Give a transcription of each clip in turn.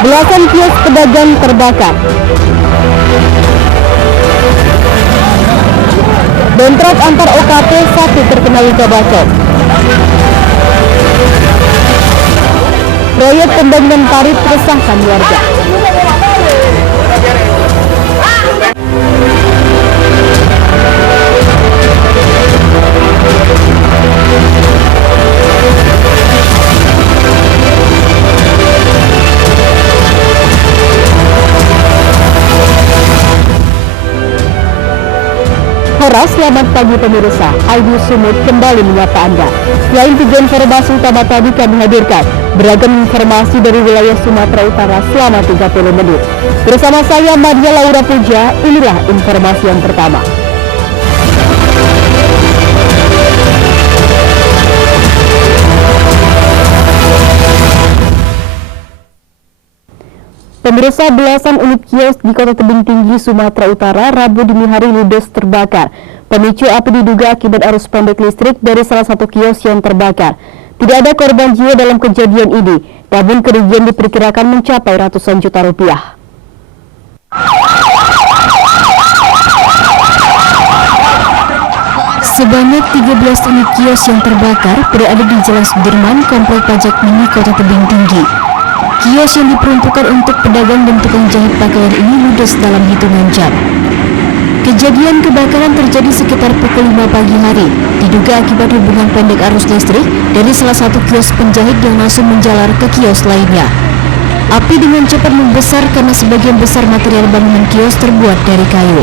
Belasan kios pedagang terbakar. Bentrok antar OKP, satu terkena luka bacok. Proyek pembangunan parit resahkan warga. Selamat pagi pemirsa, Ayu Sumut kembali menyapa Anda. Selain 3 informasi utama tadi kami hadirkan beragam informasi dari wilayah Sumatera Utara selama 30 menit. Bersama saya Madia Laura Puja, inilah informasi yang pertama. Pemirsa, belasan unit kios di Kota Tebing Tinggi, Sumatera Utara, Rabu dini hari ludes terbakar. Pemicu api diduga akibat arus pendek listrik dari salah satu kios yang terbakar. Tidak ada korban jiwa dalam kejadian ini, namun kerugian diperkirakan mencapai ratusan juta rupiah. Sebanyak 13 unit kios yang terbakar berada di Jalan Sudirman, Komplek Pajak Mini, Kota Tebing Tinggi. Kios yang diperuntukkan untuk pedagang dan tukang jahit pakaian ini ludes dalam hitungan jam. Kejadian kebakaran terjadi sekitar pukul 5 pagi hari, diduga akibat hubungan pendek arus listrik dari salah satu kios penjahit yang langsung menjalar ke kios lainnya. Api dengan cepat membesar karena sebagian besar material bangunan kios terbuat dari kayu.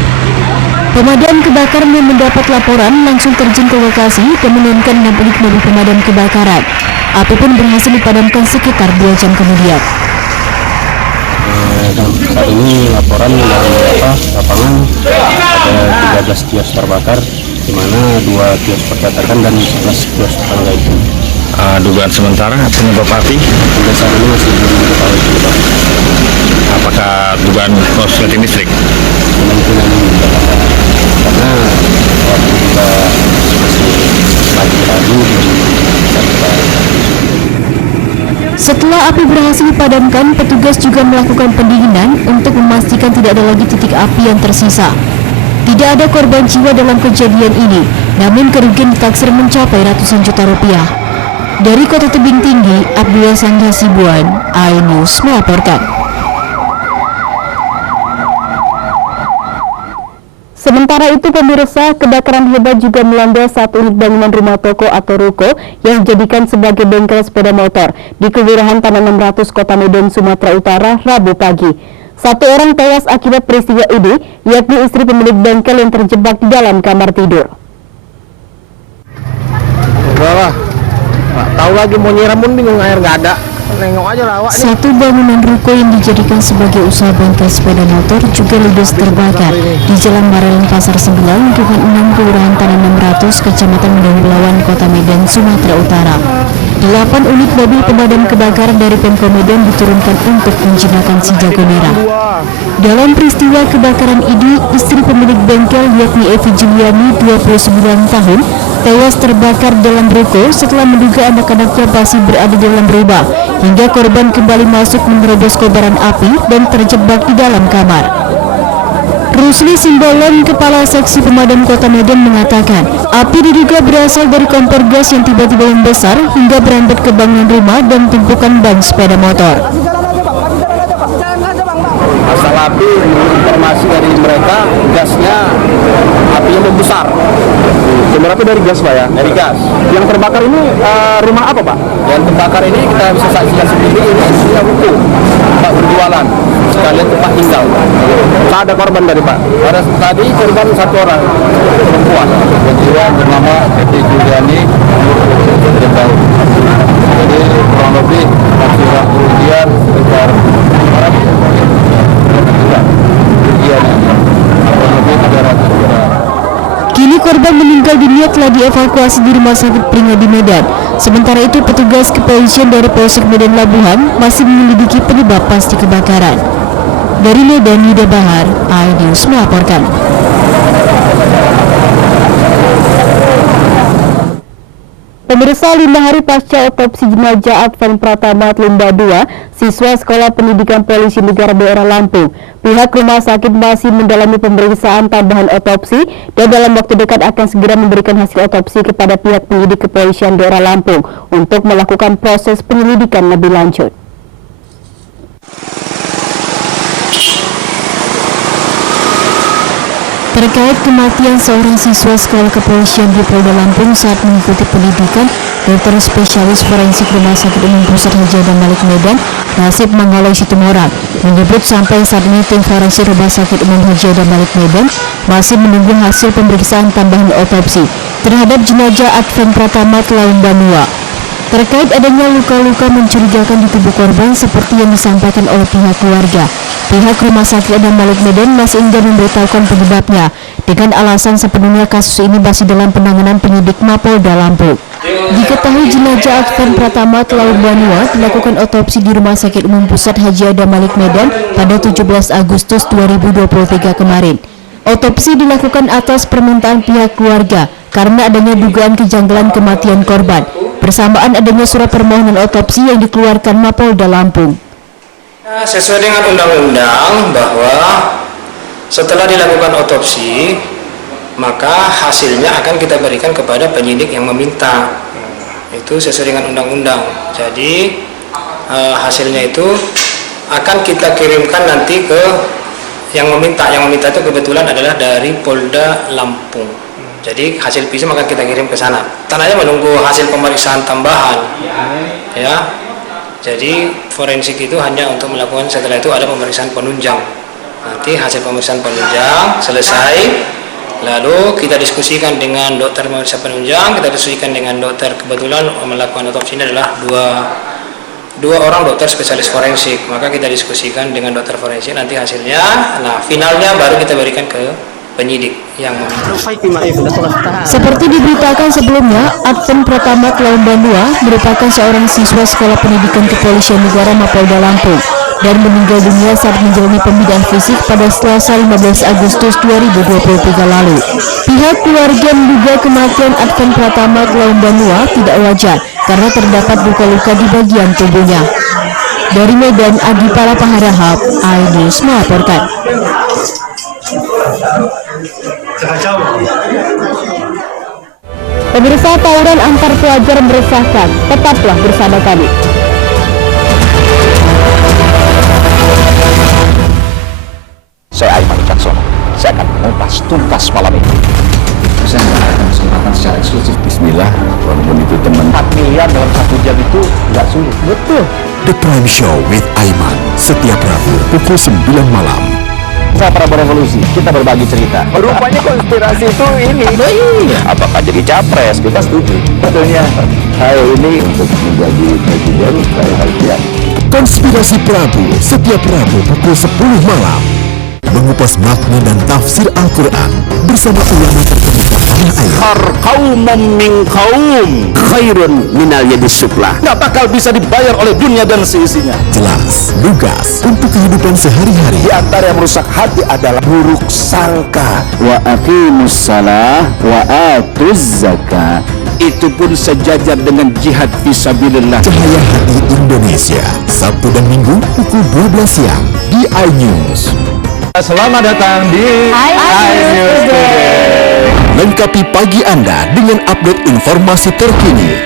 Pemadam kebakaran yang mendapat laporan langsung terjun ke lokasi dan menurunkan 6 unit mobil pemadam kebakaran. Api pun berhasil dipadamkan sekitar 2 jam kemudian. Saat ini laporan dari lapangan ada 13 kios terbakar, di mana 2 kios percetakan dan 11 kios tetangga itu. Dugaan sementara penyebab api Sampai saat ini masih belum diketahui penyebab. Apakah dugaan korsleting listrik? Kemungkinan karena waktu kita masih ragu-ragu Setelah api berhasil dipadamkan, petugas juga melakukan pendinginan untuk memastikan tidak ada lagi titik api yang tersisa. Tidak ada korban jiwa dalam kejadian ini, namun kerugian ditaksir mencapai ratusan juta rupiah. Dari Kota Tebing Tinggi, Abdullah Sangga Sibuan, iNews melaporkan. Sementara itu pemirsa, kebakaran hebat juga melanda satu unit bangunan rumah toko atau ruko yang dijadikan sebagai bengkel sepeda motor di Kelurahan Tanah 600 Kota Medan, Sumatera Utara, Rabu pagi. 1 orang tewas akibat peristiwa ini, yakni istri pemilik bengkel yang terjebak di dalam kamar tidur. Udah nggak tahu lagi mau nyiram pun bingung, air nggak ada. Nengok aja lah awak. Satu bangunan ruko yang dijadikan sebagai usaha bengkel sepeda motor juga ludes terbakar di Jalan Marelin Pasar 9, lingkungan 6, Kelurahan Tanah 600, Kecamatan Medan Belawan, Kota Medan, Sumatera Utara. 8 unit mobil pemadam kebakaran dari Pemko Medan diturunkan untuk menjinakkan si jago merah. Dalam peristiwa kebakaran ini, istri pemilik bengkel yakni Evi Juliani, 29 tahun, tewas terbakar dalam ruko setelah menduga anak-anaknya masih berada dalam rumah, hingga korban kembali masuk menerobos kobaran api dan terjebak di dalam kamar. Rusli Simbolon, Kepala Seksi Pemadam Kota Medan mengatakan, api diduga berasal dari kompor gas yang tiba-tiba membesar hingga berambat ke bangunan rumah dan tumpukan ban sepeda motor. Asal api, informasi dari mereka, gasnya apinya membesar. Sumber api dari gas, Pak ya? Dari gas. Yang terbakar ini rumah apa, Pak? Yang terbakar ini kita bisa saksikan sendiri, ini isinya ruko, tempat berjualan, sekalian tempat tinggal. Tak ada korban dari, Pak? Pada tadi korban 1 orang perempuan, jiwa bernama Evi Juliani, umur 23 tahun. Jadi kurang lebih masih kerugian sekitar Kini korban meninggal dunia telah dievakuasi di Rumah Sakit Pringadi Medan. Sementara itu petugas kepolisian dari Polsek Medan Labuhan masih menyelidiki penyebab pasti kebakaran. Dari Medan, Yuda Bahar, iNews melaporkan. Pemirsa, 5 hari pasca otopsi jenazah Advan Pratama Limba 2, siswa Sekolah Pendidikan Polisi Negara Daerah Lampung, pihak rumah sakit masih mendalami pemeriksaan tambahan otopsi dan dalam waktu dekat akan segera memberikan hasil otopsi kepada pihak penyidik Kepolisian Daerah Lampung untuk melakukan proses penyelidikan lebih lanjut. Terkait kematian seorang siswa sekolah kepolisian di Polda Lampung saat mengikuti pendidikan, dokter spesialis forensik Rumah Sakit Umum Pusat Haji Adam Malik Medan, Nasib Manggaloy Situmorang, menyebut sampai saat ini tim forensik Rumah Sakit Umum Haji Adam Malik Medan masih menunggu hasil pemeriksaan tambahan otopsi terhadap jenazah Advan Pratama Limba 2. Terkait adanya luka-luka mencurigakan di tubuh korban seperti yang disampaikan oleh pihak keluarga, pihak Rumah Sakit Adam Malik Medan masih enggan memberitahukan penyebabnya dengan alasan sepenuhnya kasus ini masih dalam penanganan penyidik Mapolda Lampung. Diketahui jenazah Advan Pratama Limba 2 dilakukan otopsi di Rumah Sakit Umum Pusat Haji Adam Malik Medan pada 17 Agustus 2023 kemarin. Otopsi dilakukan atas permintaan pihak keluarga karena adanya dugaan kejanggalan kematian korban, bersamaan adanya surat permohonan otopsi yang dikeluarkan Mapolda Lampung. Sesuai dengan undang-undang bahwa setelah dilakukan otopsi, maka hasilnya akan kita berikan kepada penyidik yang meminta. Itu sesuai dengan undang-undang. Jadi hasilnya itu akan kita kirimkan nanti ke yang meminta. Yang meminta itu kebetulan adalah dari Polda Lampung. Jadi hasil visum akan kita kirim ke sana. Tanahnya menunggu hasil pemeriksaan tambahan, ya. Jadi forensik itu hanya untuk melakukan, setelah itu ada pemeriksaan penunjang. Nanti hasil pemeriksaan penunjang selesai, lalu kita diskusikan dengan dokter pemeriksa penunjang, kita diskusikan dengan dokter, kebetulan melakukan otopsi ini adalah dua orang dokter spesialis forensik. Maka kita diskusikan dengan dokter forensik, nanti hasilnya, nah finalnya baru kita berikan ke penyidik yang meminta. Seperti diberitakan sebelumnya, Advan Pratama Limba 2 merupakan seorang siswa Sekolah Pendidikan Kepolisian Negara Mapolda Lampung dan meninggal dunia saat menjalani pembinaan fisik pada Selasa 15 Agustus 2023 lalu. Pihak keluarga menduga kematian Advan Pratama Limba 2 tidak wajar karena terdapat luka-luka di bagian tubuhnya. Dari Medan, Adi Palapa Harahap, iNews melaporkan. Pemirsa, tawuran antar pelajar meresahkan. Tetaplah bersama kami. Saya Aiman Caksono. Saya akan mengupas tuntas malam ini. Saya mendapatkan kesempatan secara eksklusif. Bismillah, walaupun itu teman 4 miliar dalam 1 jam itu nggak sulit. Betul. The Prime Show with Aiman, setiap Rabu pukul 9 malam. Saya Prabowo Revolusi, kita berbagi cerita. Rupanya konspirasi itu ini. Iya. Apakah jadi capres? Kita setuju. Betulnya, saya ini untuk menjadi presiden, saya harus siap. Konspirasi Prabu, setiap Rabu pukul 10 malam. Mengupas makna dan tafsir Al-Quran bersama ulama terkemuka tanah air. Qaumam min qaum khairun minal yadis suflah. Nggak bakal bisa dibayar oleh dunia dan seisinya. Jelas, lugas untuk kehidupan sehari-hari. Di antara yang merusak hati adalah buruk sangka. Wa aqimus salah wa atuz zakah. Itu pun sejajar dengan jihad fisabilillah. Cahaya Hati Indonesia, Sabtu dan Minggu pukul 12 siang di iNews. Selamat datang di iNews Today. Lengkapi pagi Anda dengan update informasi terkini.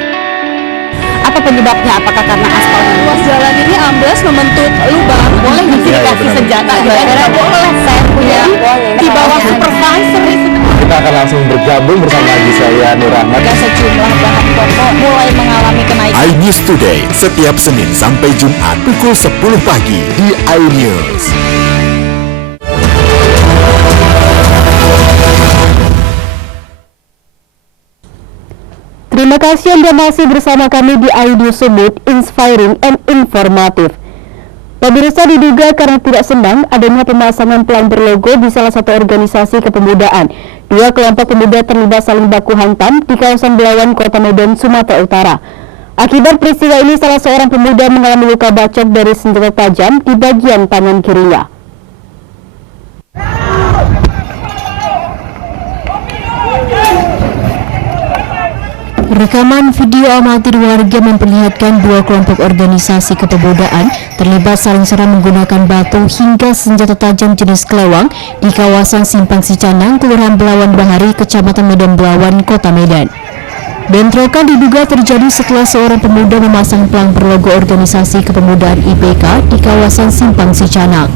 Apa penyebabnya? Apakah karena aspal Ruas jalan ini ambles membentuk lubang. Boleh nggak sih dikasih senjata? Kira-kira boleh. Saya punya di bawah supervisor. Kita akan langsung bergabung bersama lagi saya Nur Ahmad. Sejumlah bahan pokok mulai mengalami kenaikan. iNews Today setiap Senin sampai Jumat pukul 10 pagi di iNews. Terima kasih Anda masih bersama kami di iNews Sumut, inspiring and informatif. Pemirsa, diduga karena tidak senang adanya pemasangan pelang berlogo di salah satu organisasi kepemudaan, 2 kelompok pemuda terlibat saling baku hantam di kawasan Belawan, Kota Medan, Sumatera Utara. Akibat peristiwa ini, salah seorang pemuda mengalami luka bacok dari senjata tajam di bagian tangan kirinya. Rekaman video amatir warga memperlihatkan dua kelompok organisasi kepemudaan terlibat saling serang menggunakan batu hingga senjata tajam jenis kelewang di kawasan Simpang Sicanang, Kelurahan Belawan Bahari, Kecamatan Medan Belawan, Kota Medan. Bentrokan diduga terjadi setelah seorang pemuda memasang pelang berlogo organisasi kepemudaan IPK di kawasan Simpang Sicanang.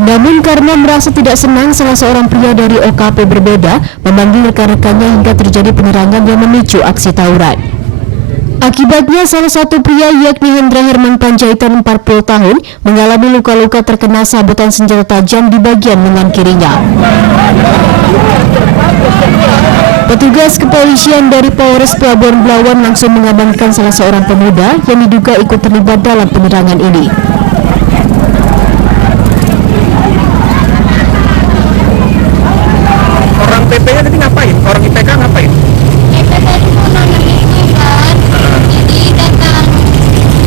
Namun karena merasa tidak senang, salah seorang pria dari OKP berbeda memanggil rekan-rekannya hingga terjadi penyerangan yang memicu aksi tawuran. Akibatnya salah satu pria yakni Hendra Herman Panjaitan 40 tahun mengalami luka-luka terkena sabetan senjata tajam di bagian lengan kirinya. Petugas kepolisian dari Polres Pelabuhan Belawan langsung mengamankan salah seorang pemuda yang diduga ikut terlibat dalam penyerangan ini. Orang PP-nya tadi ngapain? Orang IPK ngapain? IPK itu mau nanam itu kan, jadi datang.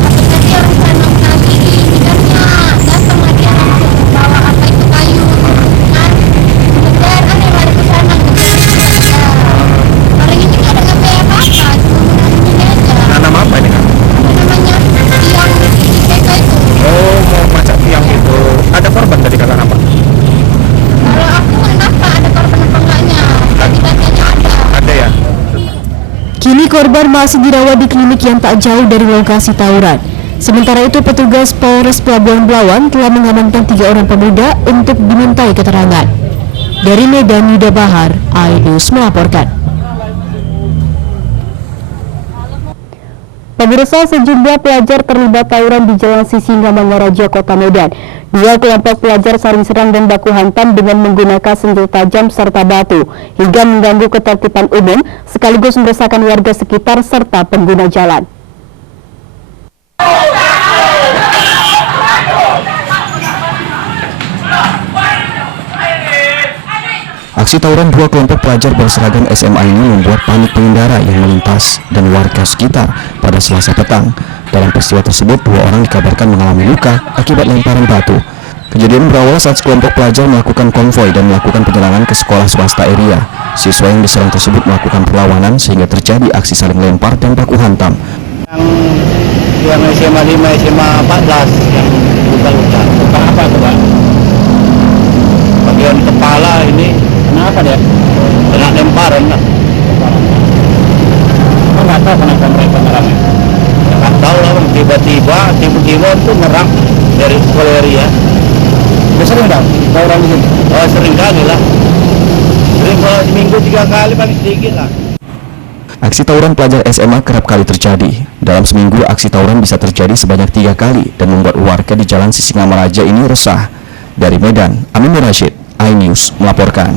Tapi tadi orang tanam tadi di bidangnya datang lagi langsung bawa apa itu kayu, kan? Kemudian aneh lari ke sana, orang ini nggak ada ngambil apa-apa, cuma menanam ini aja. Nanam apa ini kan? Namanya tiang IPK itu. Oh, mau macam tiang itu. Ada korban tadi kata apa? Kalau aku nggak nampak ada korban apa enggaknya, tapi katanya ada. Ada ya? Kini korban masih dirawat di klinik yang tak jauh dari lokasi tawuran. Sementara itu petugas Polres Pelabuhan Belawan telah mengamankan 3 orang pemuda untuk dimintai keterangan. Dari Medan, Yuda Bahar, iNews melaporkan. Pemirsa, sejumlah pelajar terlibat tawuran di Jalan Sisingamangaraja, Kota Medan. 2 kelompok pelajar saling serang dan baku hantam dengan menggunakan senjata tajam serta batu hingga mengganggu ketertiban umum sekaligus meresahkan warga sekitar serta pengguna jalan. Aksi tawuran 2 kelompok pelajar berseragam SMA ini membuat panik pengendara yang melintas dan warga sekitar pada Selasa petang. Dalam peristiwa tersebut, 2 orang dikabarkan mengalami luka akibat lemparan batu. Kejadian berawal saat sekelompok pelajar melakukan konvoi dan melakukan penyerangan ke sekolah swasta Eria. Siswa yang diserang tersebut melakukan perlawanan sehingga terjadi aksi saling lempar dan baku hantam. Yang SMA 5, SMA 14 yang luka-luka. Luka apa tuh, Pak? Bagian kepala ini. Kenapa dia? Kena lemparan lah. Nggak tahu kenapa mereka nyerangnya. Nggak tahu lah, Bang. Tiba-tiba itu nyerang dari sekolah Eria. Udah sering Bang? Tawuran di sini? Oh, sering kali lah. Sering kalau seminggu 3 kali paling sedikit lah. Aksi tawuran pelajar SMA kerap kali terjadi. Dalam seminggu, aksi tawuran bisa terjadi sebanyak 3 kali dan membuat warga di Jalan Sisingamaraja ini resah. Dari Medan, Amin Rashid, iNews melaporkan.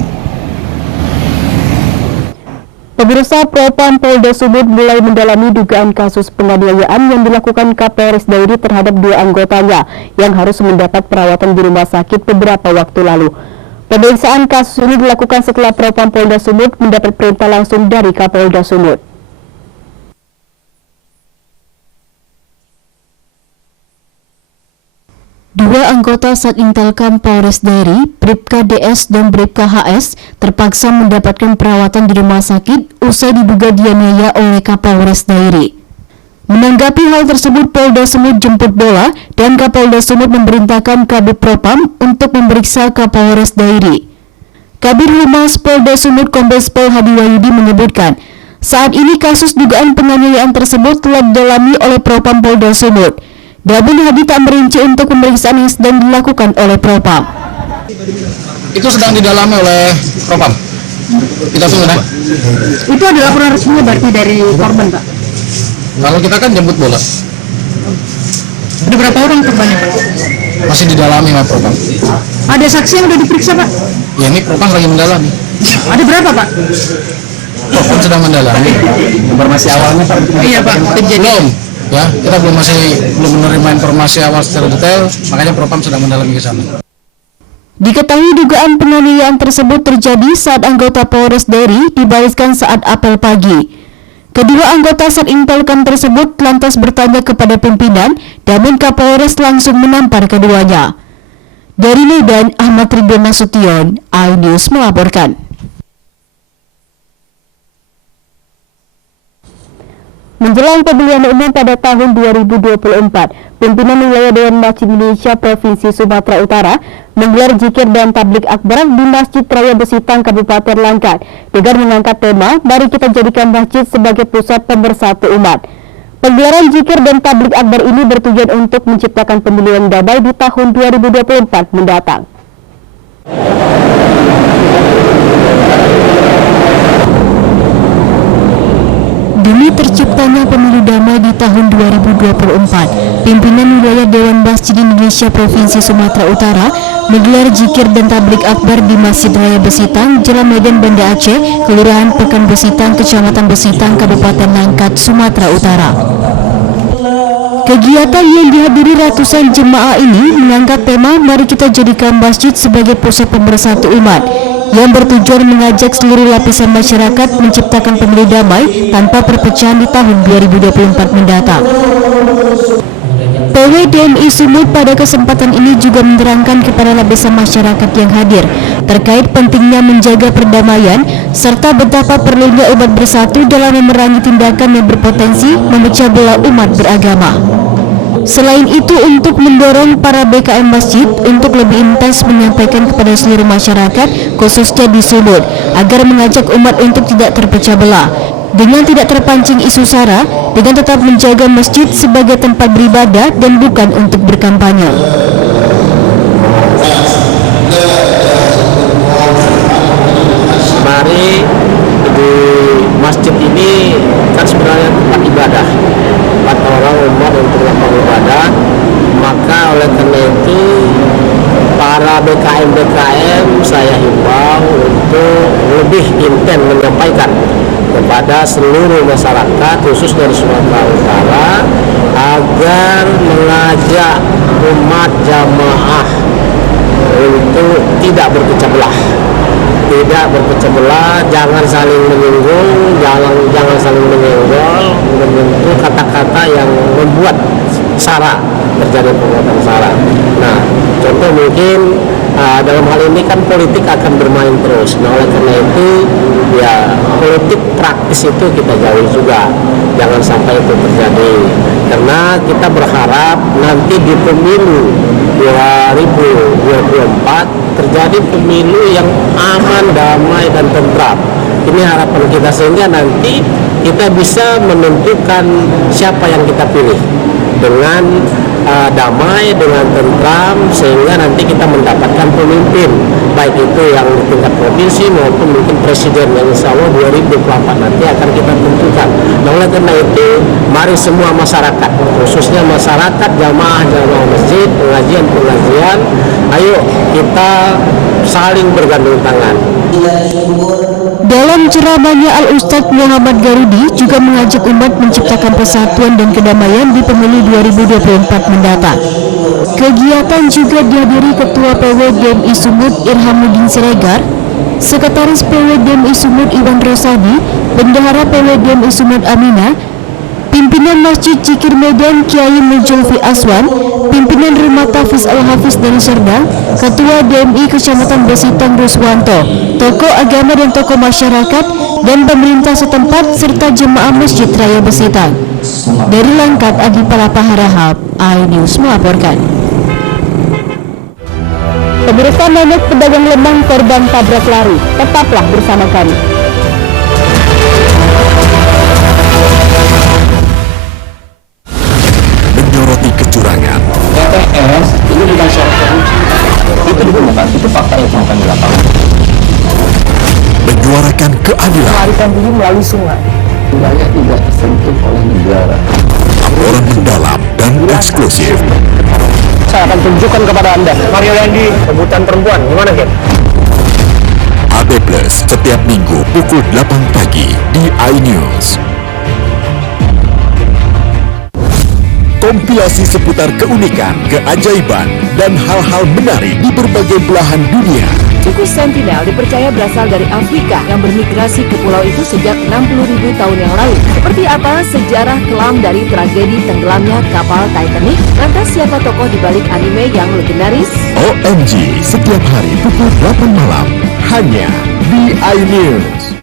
Pemirsa, Propam Polda Sumut mulai mendalami dugaan kasus penganiayaan yang dilakukan Kapolres Dairi terhadap 2 anggotanya yang harus mendapat perawatan di rumah sakit beberapa waktu lalu. Pemeriksaan kasus ini dilakukan setelah Propam Polda Sumut mendapat perintah langsung dari Kapolda Sumut. Dua anggota Satintelkam Polres Dairi, Bribka DS dan Bribka HS, terpaksa mendapatkan perawatan di rumah sakit usai diduga dianiaya oleh Kapolres Dairi. Menanggapi hal tersebut, Polda Sumut jemput bola dan Kapolda Sumut memerintahkan Kabid Propam untuk memeriksa Kapolres Dairi. Kabid Humas Polda Sumut Kombes Pol Hadi Wahyudi menyebutkan, saat ini kasus dugaan penganiayaan tersebut telah didalami oleh Propam Polda Sumut. Namun Hadi tak merinci untuk pemeriksaan yang sedang dilakukan oleh Propam. Itu sedang didalami oleh Propam. Kita tunggu ya. Itu ada laporan resminya berarti dari korban, Pak? Kalau kita kan jemput bola. Ada berapa orang korbannya, Pak? Masih didalami oleh Propam. Ada saksi yang udah diperiksa, Pak? Ya ini Propam lagi mendalami. Ada berapa, Pak? Propam sedang mendalami. Informasi awalnya Pak. Iya, Pak. Belum. Ya, kita belum menerima informasi awal secara detail, makanya Propam sedang mendalami ke sana. Diketahui dugaan penganiayaan tersebut terjadi saat anggota Polres Dairi dibariskan saat apel pagi. Kedua anggota Satintelkam tersebut lantas bertanya kepada pimpinan, namun Kapolres langsung menampar keduanya. Dari Medan, Ahmad Ridwan Nasution, iNews melaporkan. Menjelang pemilihan umum pada tahun 2024, pimpinan wilayah Dewan Masjid Indonesia Provinsi Sumatera Utara menggelar zikir dan tablik akbar di Masjid Raya Besitang, Kabupaten Langkat, dengan mengangkat tema "Mari kita jadikan masjid sebagai pusat pemersatu umat". Penggelaran zikir dan tablik akbar ini bertujuan untuk menciptakan pemilu yang damai di tahun 2024 mendatang. Demi terciptanya pemilu damai di tahun 2024, pimpinan wilayah Dewan Masjid Indonesia Provinsi Sumatera Utara menggelar zikir dan tablik akbar di Masjid Raya Besitang, Jalan Medan Banda Aceh, Kelurahan Pekan Besitang, Kecamatan Besitang, Kabupaten Langkat, Sumatera Utara. Kegiatan yang dihadiri ratusan jemaah ini mengangkat tema "Mari kita jadikan masjid sebagai pusat pemersatu umat", yang bertujuan mengajak seluruh lapisan masyarakat menciptakan pemilu damai tanpa perpecahan di tahun 2024 mendatang. PW DMI Sumut pada kesempatan ini juga menerangkan kepada lapisan masyarakat yang hadir terkait pentingnya menjaga perdamaian serta betapa perlunya umat bersatu dalam memerangi tindakan yang berpotensi memecah belah umat beragama. Selain itu, untuk mendorong para BKM masjid untuk lebih intens menyampaikan kepada seluruh masyarakat, khususnya di Sumut, agar mengajak umat untuk tidak terpecah belah, dengan tidak terpancing isu sara, dengan tetap menjaga masjid sebagai tempat beribadah dan bukan untuk berkampanye. Mari di masjid ini kan sebenarnya tempat ibadah, tempat orang umat untuk melakukan ibadah. Maka oleh karena itu para BKM saya himbau untuk lebih intens menyampaikan kepada seluruh masyarakat khususnya di Sumatera Utara agar mengajak umat jamaah untuk tidak berpecah belah, jangan saling menyinggung, jangan saling menyenggol, membentuk kata-kata yang membuat sara, terjadi perbuatan sara. Nah, contoh mungkin dalam hal ini kan politik akan bermain terus. Nah, oleh karena itu ya politik praktis itu kita jauhi juga, jangan sampai itu terjadi. Karena kita berharap nanti di pemilu 2024 terjadi pemilu yang aman, damai, dan tentram. Ini harapan kita sehingga nanti kita bisa menentukan siapa yang kita pilih dengan damai, dengan tentram, sehingga nanti kita mendapatkan pemimpin, baik itu yang di tingkat provinsi maupun mungkin presiden yang insya Allah 2024 nanti akan kita tentukan. Nah, oleh karena itu mari semua masyarakat, khususnya masyarakat jamaah masjid, pengajian, ayo kita saling bergandeng tangan. Dalam ceramahnya, Al-Ustadz Muhammad Garudi juga mengajak umat menciptakan persatuan dan kedamaian di pemilu 2024 mendatang. Kegiatan juga dihadiri Ketua PW DMI Sumut Irhamuddin Siregar, Sekretaris PW DMI Sumut Iwan Rosadi, Bendahara PW DMI Sumut Amina, Pimpinan Masjid Cikir Medan Kiai Mujulfi Aswan, Pimpinan Rumah Tafiz Al-Hafiz dari Serdang, Ketua DMI Kecamatan Besitang Ruswanto, tokoh agama dan tokoh masyarakat, dan pemerintah setempat serta jemaah Masjid Raya Besitang. Dari Langkat, Adi Palapa Harahap, iNews melaporkan. Pemirsa, banyak pedagang lemang korban tabrak lari. Tetaplah bersama kami. Menyoroti kecurangan, TTS ini bukan soal korupsi, itu bukan, itu fakta yang ditemukan di lapangan. menyuarakan keadilan, Melarikan diri melalui sungai, wilayah tidak tersentuh oleh negara. laporan mendalam dan eksklusif. Saya akan tunjukkan kepada Anda. Mario Landi, rebutan perempuan, gimana Ken? AB Plus setiap minggu pukul 8 pagi di iNews. Kompilasi seputar keunikan, keajaiban, dan hal-hal menarik di berbagai belahan dunia. Suku Sentinel dipercaya berasal dari Afrika yang bermigrasi ke pulau itu sejak 60.000 tahun yang lalu. Seperti apa sejarah kelam dari tragedi tenggelamnya kapal Titanic? Lantas siapa tokoh di balik anime yang legendaris? OMG setiap hari pukul 8 malam hanya di iNews.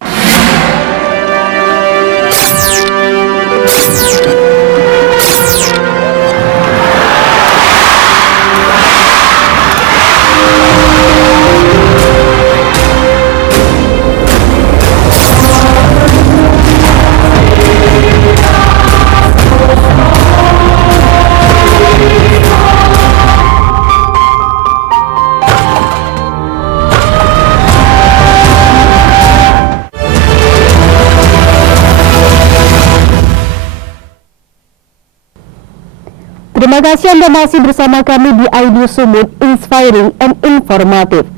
Terima kasih Anda masih bersama kami di ID Sumut, Inspiring and Informative.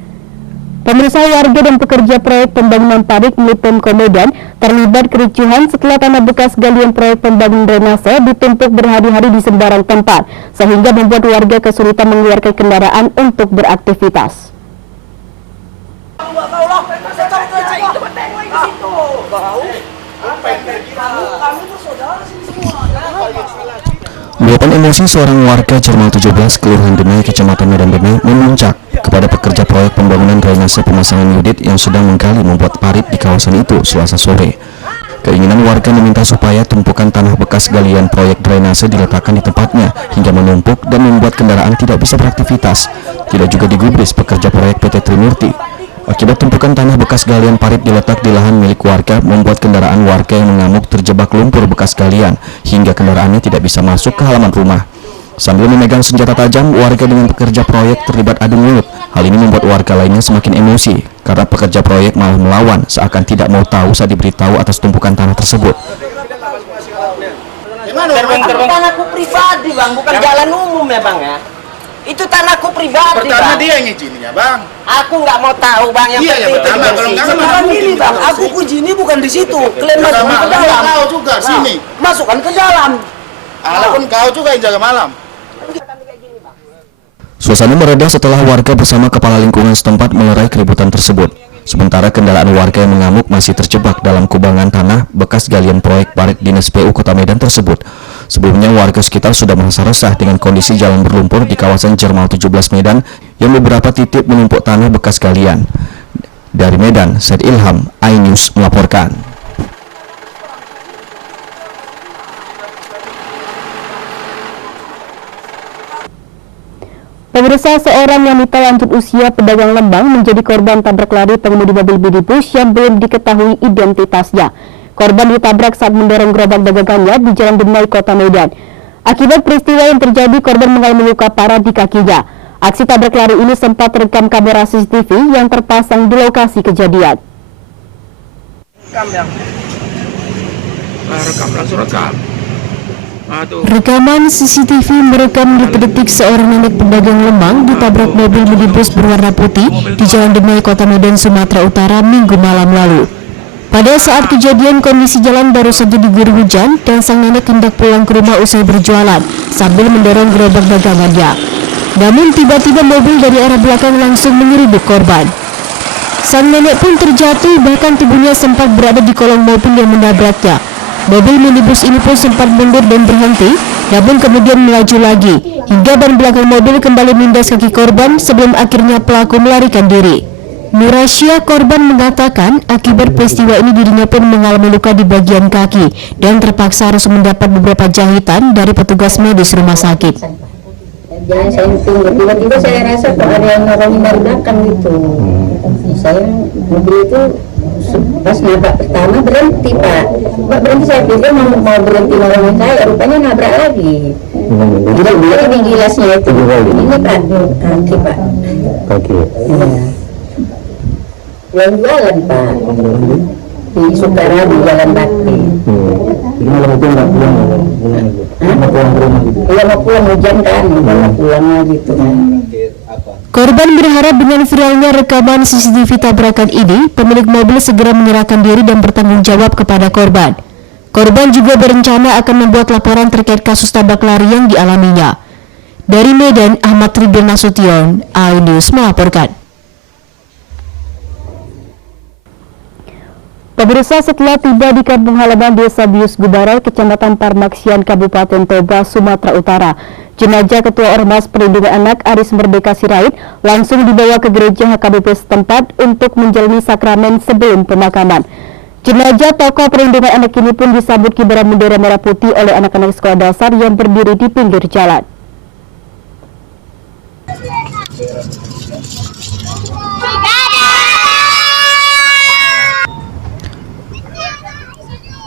Pemirsa, warga dan pekerja proyek pembangunan parit milik Pemko Medan terlibat kericuhan setelah tanah bekas galian proyek pembangunan drainase ditumpuk berhari-hari di sembarang tempat, sehingga membuat warga kesulitan mengeluarkan kendaraan untuk beraktivitas. Luapan emosi seorang warga Jerman 17 Kelurahan Denai, Kecamatan Medan Denai memuncak kepada pekerja proyek pembangunan drainase pemasangan unit yang sedang menggali membuat parit di kawasan itu Selasa sore. Keinginan warga meminta supaya tumpukan tanah bekas galian proyek drainase diletakkan di tempatnya hingga menumpuk dan membuat kendaraan tidak bisa beraktivitas. Tidak juga digubris pekerja proyek PT Trimurti. Akibat tumpukan tanah bekas galian parit diletak di lahan milik warga, membuat kendaraan warga yang mengamuk terjebak lumpur bekas galian hingga kendaraannya tidak bisa masuk ke halaman rumah. Sambil memegang senjata tajam, warga dengan pekerja proyek terlibat adu mulut. Hal ini membuat warga lainnya semakin emosi karena pekerja proyek malah melawan seakan tidak mau tahu saat diberitahu atas tumpukan tanah tersebut. Tanahku pribadi bang, bukan jalan umum ya bang ya. Itu tanahku pribadi pertama bang. Dia yang izinnya bang. Aku nggak mau tahu bang, yang iya, penting ya, itu bersih. Sekarang ini bang, aku kujini bukan di situ. Kalian masukkan ke dalam. Kau juga sini. Masukkan ke dalam. Ala pun kau juga yang jaga malam. Suasana mereda setelah warga bersama kepala lingkungan setempat melerai keributan tersebut. Sementara kendaraan warga yang mengamuk masih terjebak dalam kubangan tanah bekas galian proyek parit Dinas PU Kota Medan tersebut. Sebelumnya warga sekitar sudah merasa resah dengan kondisi jalan berlumpur di kawasan Jerman 17 Medan yang beberapa titik menumpuk tanah bekas galian. Dari Medan, Said Ilham, iNews melaporkan. Pemirsa, seorang wanita lanjut usia pedagang Lembang menjadi korban tabrak lari pengemudi mobil minibus yang belum diketahui identitasnya. Korban ditabrak saat mendorong gerobak dagangannya di Jalan Denai, Kota Medan. Akibat peristiwa yang terjadi, korban mengalami luka parah di kakinya. Aksi tabrak lari ini sempat terekam kamera CCTV yang terpasang di lokasi kejadian. Rekaman CCTV merekam detik-detik seorang nenek pedagang lemang ditabrak mobil minibus berwarna putih di Jalan Denai, Kota Medan, Sumatera Utara, Minggu malam lalu. Pada saat kejadian, kondisi jalan baru saja diguyur hujan dan sang nenek hendak pulang ke rumah usai berjualan sambil mendorong gerobak dagangannya. Namun tiba-tiba mobil dari arah belakang langsung menyeruduk korban. Sang nenek pun terjatuh, bahkan tubuhnya sempat berada di kolong mobil yang menabraknya. Mobil minibus ini pun sempat mundur dan berhenti, namun kemudian melaju lagi, hingga ban belakang mobil kembali menindas kaki korban sebelum akhirnya pelaku melarikan diri. Nurasya, korban, mengatakan akibat peristiwa ini dirinya pun mengalami luka di bagian kaki dan terpaksa harus mendapat beberapa jahitan dari petugas medis rumah sakit. Jalan saya tiba-tiba saya rasa kok ada yang nolongin dari belakang gitu. Saya mobil itu pas nabrak pertama berhenti pak berhenti, saya pikir mau berhenti nolongin saya, rupanya nabrak lagi. Jadi di gilasnya itu ini pak, kaki pak, kaki yang jualan pak di Sukarabi, Jalan Bakti. Jadi malam itu nggak pulang, iya mau pulang hujan kan, mau pulangnya gitu kan. Korban berharap dengan viralnya rekaman CCTV tabrakan ini, pemilik mobil segera menyerahkan diri dan bertanggung jawab kepada korban. Korban juga berencana akan membuat laporan terkait kasus tabrak lari yang dialaminya. Dari Medan, Ahmad Ridwan Nasution, iNews melaporkan. Pemirsa, setelah tiba di kampung halaman Desa Bius Gubarai, Kecamatan Parmaksian, Kabupaten Toba, Sumatera Utara, jenazah Ketua Ormas Perlindungan Anak Aris Merdeka Sirait langsung dibawa ke gereja HKBP setempat untuk menjalani sakramen sebelum pemakaman. Jenazah tokoh perlindungan anak ini pun disambut kibaran bendera merah putih oleh anak-anak sekolah dasar yang berdiri di pinggir jalan.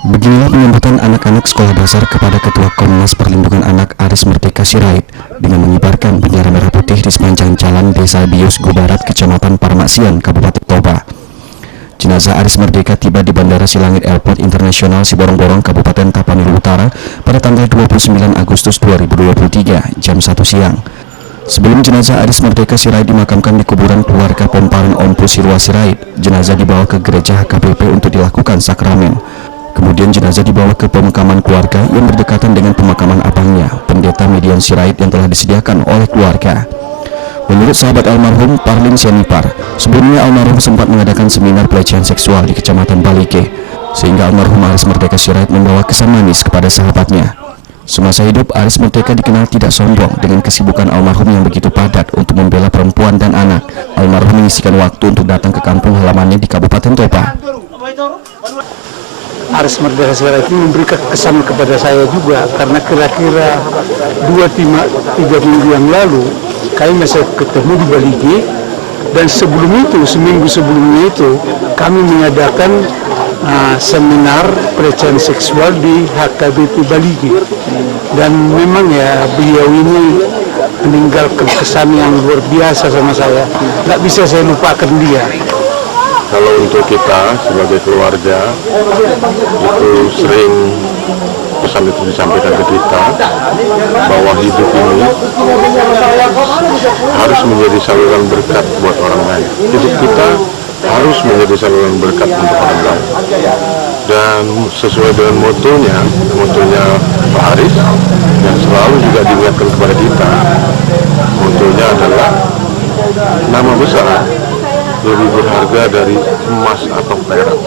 Beginilah penyambutan anak-anak sekolah dasar kepada Ketua Komnas Perlindungan Anak Aris Merdeka Sirait dengan mengibarkan bendera merah putih di sepanjang jalan Desa Bius Gubarat, Kecamatan Parmaksian, Kabupaten Toba. Jenazah Aris Merdeka tiba di Bandara Silangit Airport Internasional Siborong-Borong, Kabupaten Tapanuli Utara pada tanggal 29 Agustus 2023 jam 1 siang. Sebelum jenazah Aris Merdeka Sirait dimakamkan di kuburan keluarga Pomparan Ompu Sirwa Sirait, jenazah dibawa ke gereja HKBP untuk dilakukan sakramen. Kemudian jenazah dibawa ke pemakaman keluarga yang berdekatan dengan pemakaman abangnya, Pendeta Median Sirait, yang telah disediakan oleh keluarga. Menurut sahabat almarhum Parlin Sianipar, sebelumnya almarhum sempat mengadakan seminar pelecehan seksual di Kecamatan Balike, sehingga almarhum Aris Merdeka Sirait membawa kesan manis kepada sahabatnya. Semasa hidup, Aris Merdeka dikenal tidak sombong dengan kesibukan almarhum yang begitu padat untuk membela perempuan dan anak. Almarhum mengisikan waktu untuk datang ke kampung halamannya di Kabupaten Toba. Aris Merdeka Sirait ini memberikan kesan kepada saya juga, karena kira-kira 2-3 minggu yang lalu kami masih ketemu di Baligi, dan sebelum itu, seminggu sebelumnya itu, kami mengadakan seminar pelecehan seksual di HKBP Baligi. Dan memang ya, beliau ini meninggalkan kesan yang luar biasa sama saya. Nggak bisa saya lupakan dia. Kalau untuk kita sebagai keluarga, itu sering pesan itu disampaikan ke kita bahwa hidup ini harus menjadi saluran berkat buat orang lain. Hidup kita harus menjadi saluran berkat untuk orang lain. Dan sesuai dengan motonya Pak Aris, yang selalu juga diingatkan kepada kita, motonya adalah nama besar lebih berharga dari emas atau perak.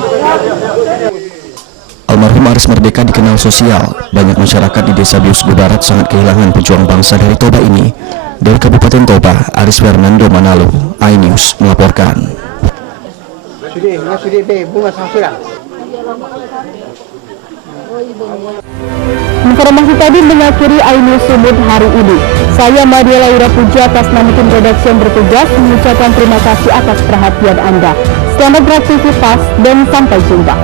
Almarhum Aris Merdeka dikenal sosial. Banyak masyarakat di Desa Biusgu Barat sangat kehilangan pejuang bangsa dari Toba ini. Dari Kabupaten Toba, Aris Fernando Manalo, iNews melaporkan. Informasi tadi mengakhiri iNews Sumut hari ini. Saya Madia Laura Puja atas nama tim redaksi yang bertugas mengucapkan terima kasih atas perhatian Anda. Selamat beraktivitas dan sampai jumpa.